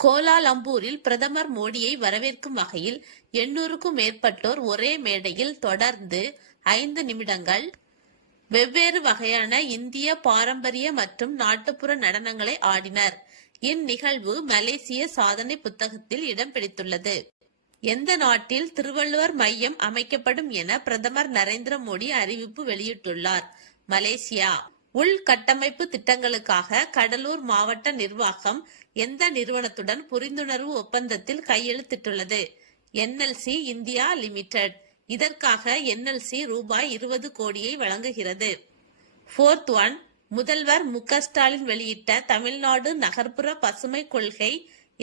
கோலாலம்பூரில் பிரதமர் மோடியை வரவேற்கும் வகையில் 800க்கும் மேற்பட்டோர் ஒரே மேடையில் தொடர்ந்து 5 நிமிடங்கள் வெவ்வேறு வகையான இந்திய பாரம்பரிய மற்றும் நாட்டுப்புற நடனங்களை ஆடினர். இந்நிகழ்வு மலேசிய சாதனை புத்தகத்தில் இடம் பிடித்துள்ளது. எந்த நாட்டில் திருவள்ளுவர் மையம் அமைக்கப்படும் என பிரதமர் நரேந்திர மோடி அறிவிப்பு வெளியிட்டுள்ளார். மலேசியா. உள்கட்டமைப்பு திட்டங்களுக்காக கடலூர் மாவட்ட நிர்வாகம் எந்த நிறுவனத்துடன் புரிந்துணர்வு ஒப்பந்தத்தில் கையெழுத்திட்டுள்ளது? NLC India limited. இதற்காக NLC ரூபாய் 20 கோடியை வழங்குகிறது. 4th one, முதல்வர் மு.க. ஸ்டாலின் வெளியிட்ட தமிழ்நாடு நகர்ப்புற பசுமை கொள்கை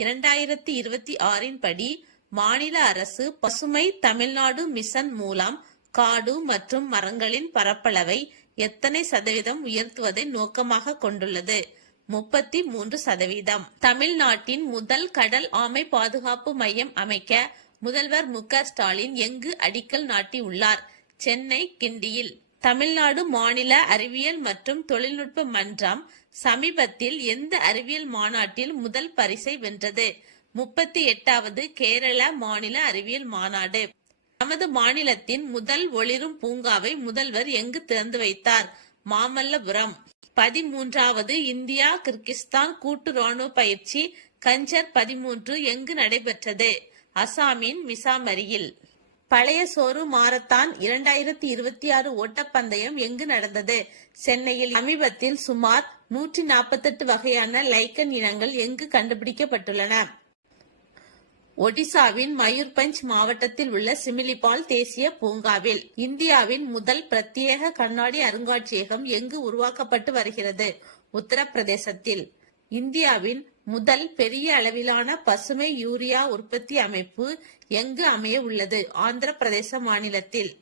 2026 படி மாநில அரசு பசுமை தமிழ்நாடு மிஷன் மூலம் காடு மற்றும் மரங்களின் பரப்பளவை எத்தனை சதவீதம் உயர்த்துவதை நோக்கமாக கொண்டுள்ளது? 33%. தமிழ்நாட்டின் முதல் கடல் ஆமை பாதுகாப்பு மையம் அமைக்க முதல்வர் மு.க. ஸ்டாலின் எங்கு அடிக்கல் நாட்டியுள்ளார்? சென்னை, கிண்டியில். தமிழ்நாடு மாநில அறிவியல் மற்றும் தொழில்நுட்ப மன்றம் சமீபத்தில் எந்த அறிவியல் மாநாட்டில் முதல் பரிசை வென்றது? 38வது கேரள மாநில அறிவியல் மாநாடு. நமது மாநிலத்தின் முதல் ஒளிரும் பூங்காவை முதல்வர் எங்கு திறந்து வைத்தார்? மாமல்லபுரம். 13வது இந்தியா கிர்கிஸ்தான் கூட்டு ராணுவ பயிற்சி கஞ்சர் 13 எங்கு நடைபெற்றது? அசாமின் மிசாமரியில். பழைய சோறு மாரத்தான் 2026 ஓட்டப்பந்தயம் எங்கு நடந்தது? சென்னையில். சமீபத்தில் சுமார் 148 வகையான லைக்கன் இனங்கள் எங்கு கண்டுபிடிக்கப்பட்டுள்ளன? ஒடிசாவின் மயூர்பஞ்ச் மாவட்டத்தில் உள்ள சிமிலிபால் தேசிய பூங்காவில். இந்தியாவின் முதல் பிரத்யேக கண்ணாடி அருங்காட்சியகம் எங்கு உருவாக்கப்பட்டு வருகிறது? உத்தரப்பிரதேசத்தில். இந்தியாவின் முதல் பெரிய அளவிலான பசுமை யூரியா உற்பத்தி அமைப்பு எங்கு அமைய உள்ளது? ஆந்திர பிரதேச மாநிலத்தில்.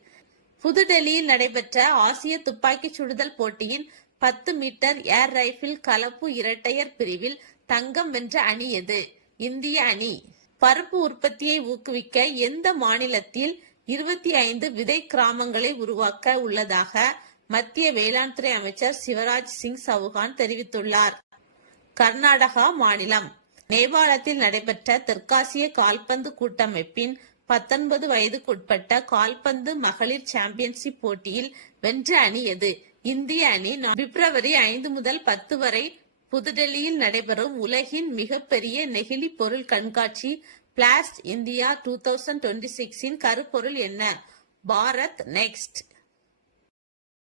புதுடெல்லியில் நடைபெற்ற ஆசிய துப்பாக்கி சுடுதல் போட்டியின் 10 மீட்டர் ஏர் ரைபிள் கலப்பு இரட்டையர் பிரிவில் தங்கம் வென்ற அணி எது? இந்திய அணி. பருப்பு உற்பத்தியை ஊக்குவிக்க எந்த மாநிலத்தில் 25 விதை கிராமங்களை உருவாக்க உள்ளதாக மத்திய வேளாண் துறை அமைச்சர் சிவராஜ் சிங் சவுகான் தெரிவித்துள்ளார். கர்நாடகா மாநிலம். நேபாளத்தில் நடைபெற்ற தெற்காசிய கால்பந்து கூட்டமைப்பின் 19 வயதுக்குட்பட்ட கால்பந்து மகளிர் சாம்பியன்ஷிப் போட்டியில் வென்ற அணி எது? இந்திய அணி. பிப்ரவரி 5 முதல் 10 வரை புதுடெல்லியில் நடைபெறும் உலகின் மிகப்பெரிய நெகிழி பொருள் கண்காட்சி பிளாஸ்ட் இந்தியா 2026 கருப்பொருள் என்ன? பாரத் நெக்ஸ்ட்.